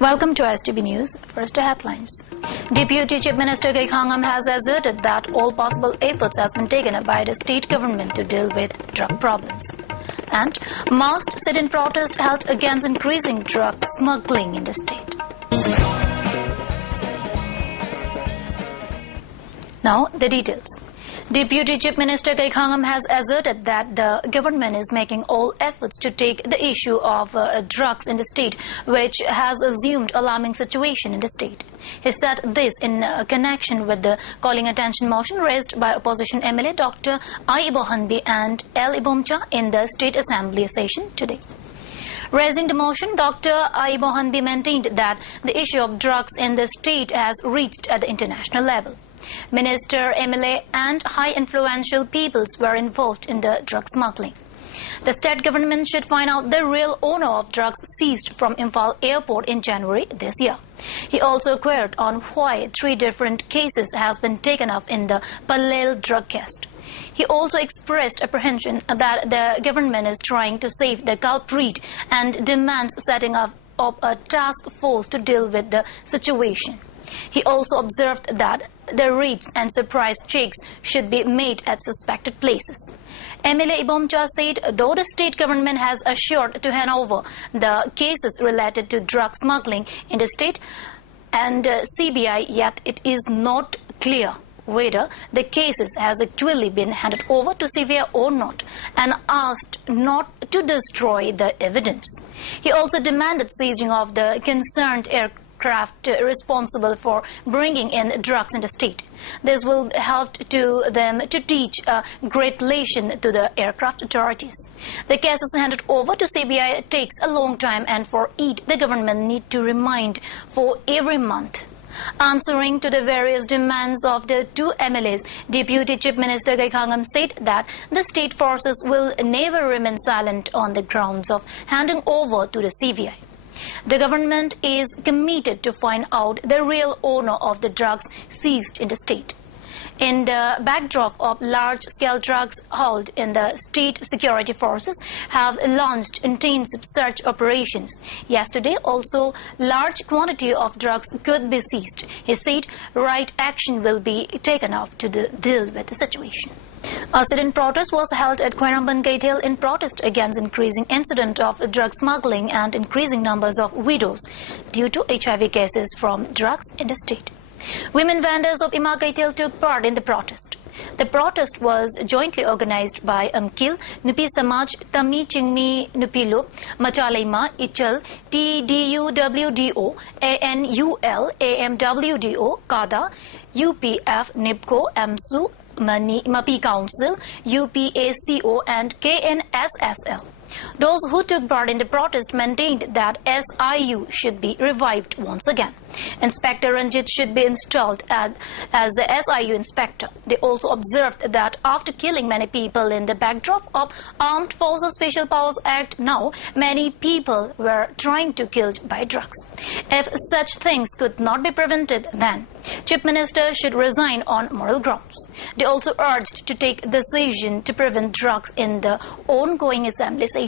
Welcome to ISTV News. First, the headlines. Deputy Chief Minister Kai Khangam has asserted that all possible efforts has been taken by the state government to deal with drug problems. And masked sit-in protest held against increasing drug smuggling in the state. Now, the details. Deputy Chief Minister Kai Khangam has asserted that the government is making all efforts to take the issue of drugs in the state, which has assumed alarming situation in the state. He said this in connection with the calling attention motion raised by opposition MLA Dr. I. Bohanbi and L. Ibomcha in the State Assembly session today. Raising the motion, Dr. I. Bohanbi maintained that the issue of drugs in the state has reached at the international level. Minister, MLA and high influential peoples were involved in the drug smuggling. The state government should find out the real owner of drugs seized from Imphal airport in January this year. He also queried on why 3 different cases has been taken up in the Palel drug case. He also expressed apprehension that the government is trying to save the culprit and demands setting up of a task force to deal with the situation. He also observed that the raids and surprise checks should be made at suspected places. MLA Ibomcha said though the state government has assured to hand over the cases related to drug smuggling in the state and CBI, yet it is not clear whether the cases has actually been handed over to CBI or not, and asked not to destroy the evidence. He also demanded seizing of the concerned aircraft responsible for bringing in drugs in the state. This will help to them to teach a great lesson to the aircraft authorities. The cases handed over to CBI takes a long time, and for it the government need to remind for every month. Answering to the various demands of the 2 MLAs, Deputy Chief Minister Kai Khangam said that the state forces will never remain silent on the grounds of handing over to the CBI. The government is committed to find out the real owner of the drugs seized in the state. In the backdrop of large-scale drugs hauled in, the state security forces have launched intensive search operations. Yesterday, also, large quantity of drugs could be seized. He said right action will be taken up to deal with the situation. A sit-in protest was held at Khairamban Gaithel in protest against increasing incident of drug smuggling and increasing numbers of widows due to HIV cases from drugs in the state. Women vendors of Ima Gaithel took part in the protest. The protest was jointly organized by Amkil, Nupi Samaj, Tami Chingmi Nupilo, Machalaima, Ichal, TDUWDO, ANUL, AMWDO, KADA, UPF, NIPCO, AMSU, MAPI Council, UPACO and KNSSL. Those who took part in the protest maintained that SIU should be revived once again. Inspector Ranjit should be installed as the SIU inspector. They also observed that after killing many people in the backdrop of Armed Forces Special Powers Act, now many people were trying to killed by drugs. If such things could not be prevented, then Chief Minister should resign on moral grounds. They also urged to take decision to prevent drugs in the ongoing assembly session.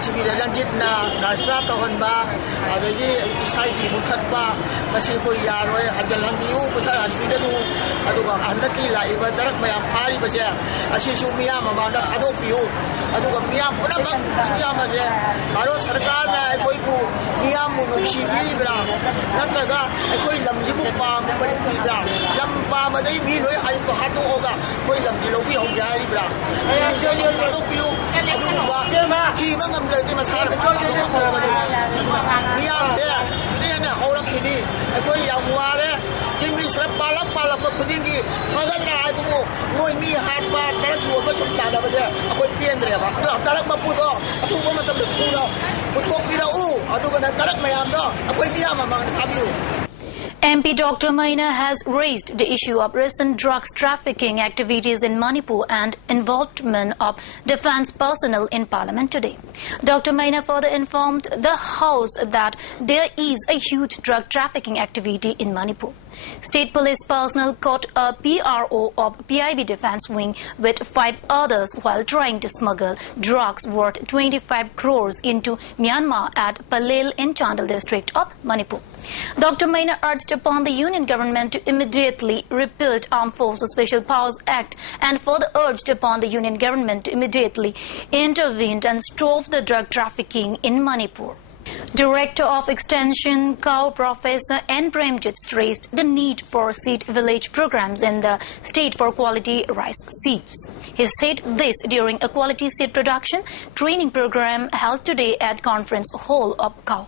Civilian Jitna, Nasprato Honba, the Isaidi Mutapa, Masiko Yaro, Hadalandu, Putara, Vidanu, Aduga, Andakila, even Dark Mayam Pari Basia, Ashishumiyama, Adopiu, Aduga Miam, Yamaze, Maro Sarkana, Koiku, Miamu, Shibibra, Natraga, Koilam Jibupa, Libra, Lampa, Made Milo, I to Hato Oga, Koilam Jilobi, Garibra, Adopiu, Aduba, Kimam. They must have a Miam there, then a whole kiddy, a good young water, Jimmy Srapala, Palapudingi, Hagana, going me hard bar, Taraku, a bunch of Tadabaja, a good Piendreva, Taramapudo, a 2 moment of the Tuna, but hope Mira, I do going to Tarak Mayam, a good Miam among the Tabu. MP Dr. Maina has raised the issue of recent drugs trafficking activities in Manipur and involvement of defence personnel in Parliament today. Dr. Maina further informed the House that there is a huge drug trafficking activity in Manipur. State police personnel caught a PRO of PIB Defence Wing with 5 others while trying to smuggle drugs worth 25 crores into Myanmar at Palel in Chandal district of Manipur. Dr. Maina urged upon the Union government to immediately repeal Armed Forces Special Powers Act and further urged upon the Union government to immediately intervene and stop the drug trafficking in Manipur. Director of Extension COW Professor N. Premjit stressed the need for seed village programs in the state for quality rice seeds. He said this during a quality seed production training program held today at Conference Hall of COW.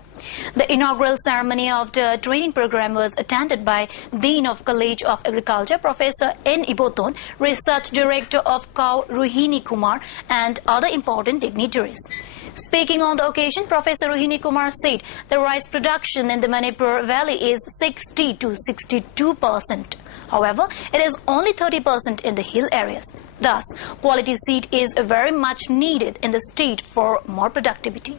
The inaugural ceremony of the training program was attended by Dean of College of Agriculture Professor N. Iboton, Research Director of COW Rohini Kumar and other important dignitaries. Speaking on the occasion, Professor Rohini Kumar said the rice production in the Manipur Valley is 60 to 62%. However, it is only 30% in the hill areas. Thus, quality seed is very much needed in the state for more productivity.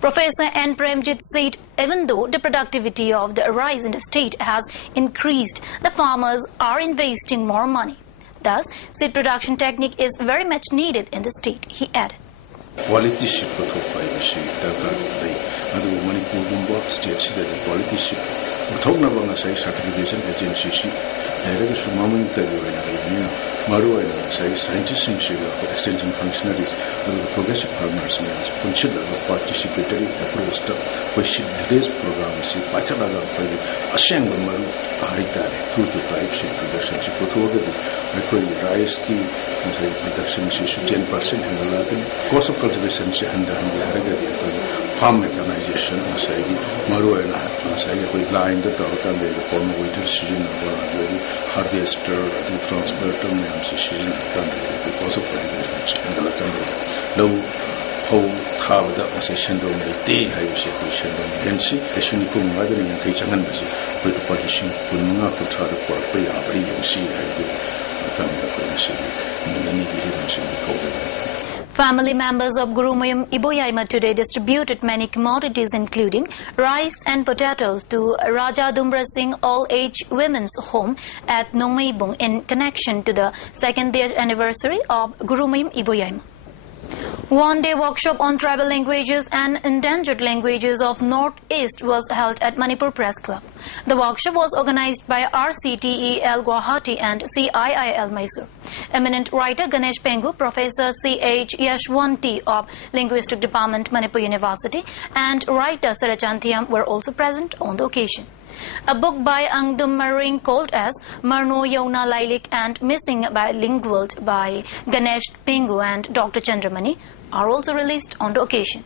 Professor N. Premjit said even though the productivity of the rice in the state has increased, the farmers are investing more money. Thus, seed production technique is very much needed in the state, he added. Quality ship for Manipur state quality ship. Certification agency Maru scientists extension functionaries progressive farmers participatory approach to question this program prototypes production rice production 10% cost of cultivation farm mechanization Maru line the season harvester transporter because of low whole carve the session on the day I was a session the Shunikum rather than Kachan with the partition could not try to work by a see Family members of Gurumayam Iboyaima today distributed many commodities including rice and potatoes to Raja Dumra Singh All-Age Women's Home at MAIBAM in connection to the 2nd anniversary of Gurumayam Iboyaima. One-day workshop on tribal languages and endangered languages of Northeast was held at Manipur Press Club. The workshop was organized by RCTEL Guwahati and CIIL Mysore. Eminent writer Ganesh Pengu, Professor C.H. Yashwanti of Linguistic Department, Manipur University, and writer Sarachantiam were also present on the occasion. A book by Angdum Maring called as Marno Yona Lailik and Missing Bilingual by Ganesh Pengu and Dr. Chandramani are also released on the occasion.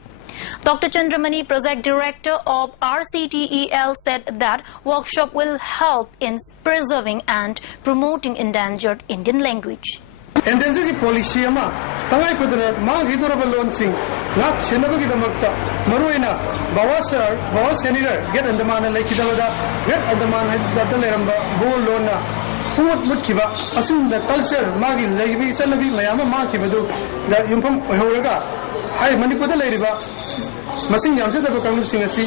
Dr. Chandramani, project director of RCTEL, said that workshop will help in preserving and promoting endangered Indian language. Endangered policy ama tangai pudra ma giduraba launching nak senabagi damakta maruina bawa senior get andamana lekidabada get andamana daleramba go lona put mutkiba asum the culture magi lebi chanabi mayama ma kibadu da yumpham horaga hai manipur leriba masing yamjadaba kanglu singasi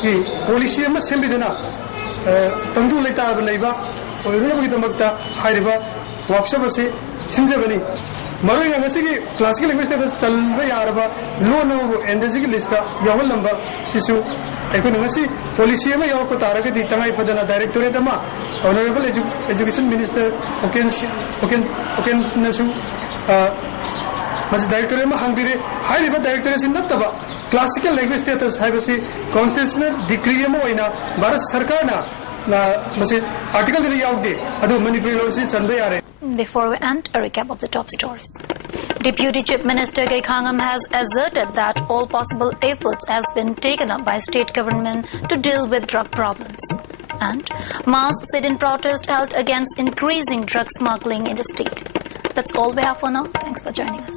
ki policy ama sembidana tandu leta leiba oirunabagi damakta hairiba workshop ase Sinjabani, Marina classical language Salva Yaraba, Lono and the Zigilista, Yamal number, Sisu, Economy, Policiama Yokotara, the Tangai Padana Directorate Ama, Honorable Education Minister, Oken Nasu, Mas Director Hungary, High River Directors in Nataba, classical language status, Hivasi, Constitutional Decree Moina, Barat Sarkana, article out there, Adu Manipulations and Bayare. Before we end, a recap of the top stories. Deputy Chief Minister Khangam has asserted that all possible efforts has been taken up by state government to deal with drug problems. And mass sit-in protest held against increasing drug smuggling in the state. That's all we have for now. Thanks for joining us.